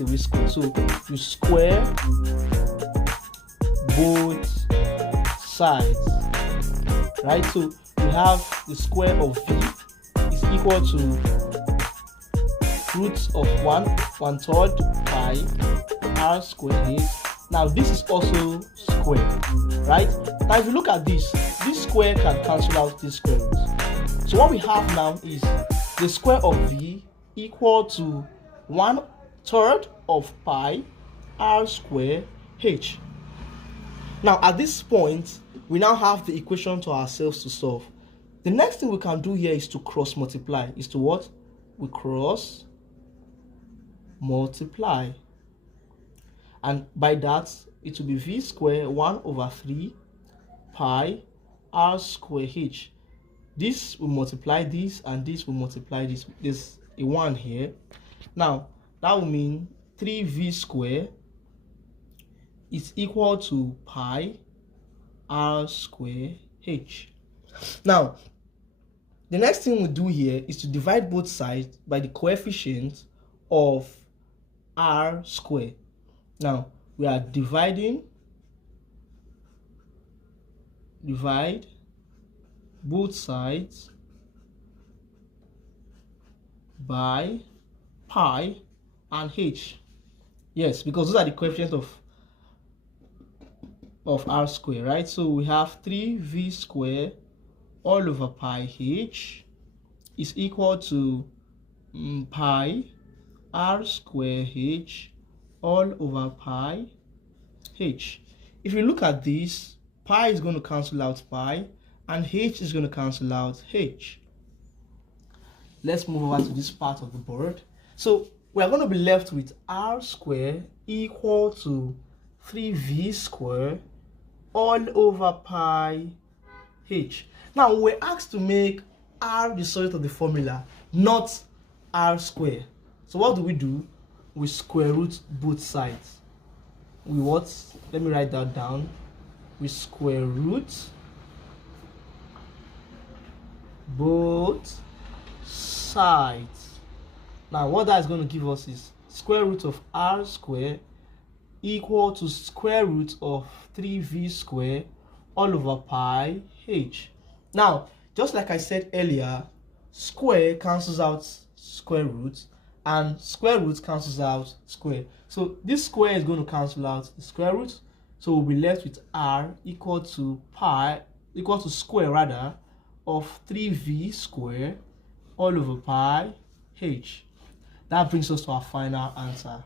we square. So you square both sides, right? So we have the square of v is equal to root of 1/3 pi r square h. Now this is also square, right? Now if you look at this square can cancel out this square root. So what we have now is the square of v equal to 1/3 of pi r square h. Now at this point, we now have the equation to ourselves to solve. The next thing we can do here is to cross multiply. Is to what? We cross multiply. And by that, it will be v square 1/3 pi r square h. This will multiply this, and this will multiply this. There's a 1 here. Now, that will mean 3v square is equal to pi r square h. Now, the next thing we do here is to divide both sides by the coefficient of r square. Now, we are divide both sides by pi and h. Yes, because those are the coefficients of r square, right? So we have 3v square all over pi h is equal to pi r square h all over pi h. If you look at this, pi is going to cancel out pi and h is going to cancel out h. Let's move over to this part of the board. So we are going to be left with r square equal to 3v square all over pi h. Now we're asked to make r the subject of the formula, not r square. So what do? We square root both sides. We what? Let me write that down. We square root both sides. Now what that is going to give us is square root of r square equal to square root of 3v square all over pi h. Now, just like I said earlier, square cancels out square root and square root cancels out square. So this square is going to cancel out the square root. So we'll be left with r equal to square rather of 3v square all over pi h. That brings us to our final answer.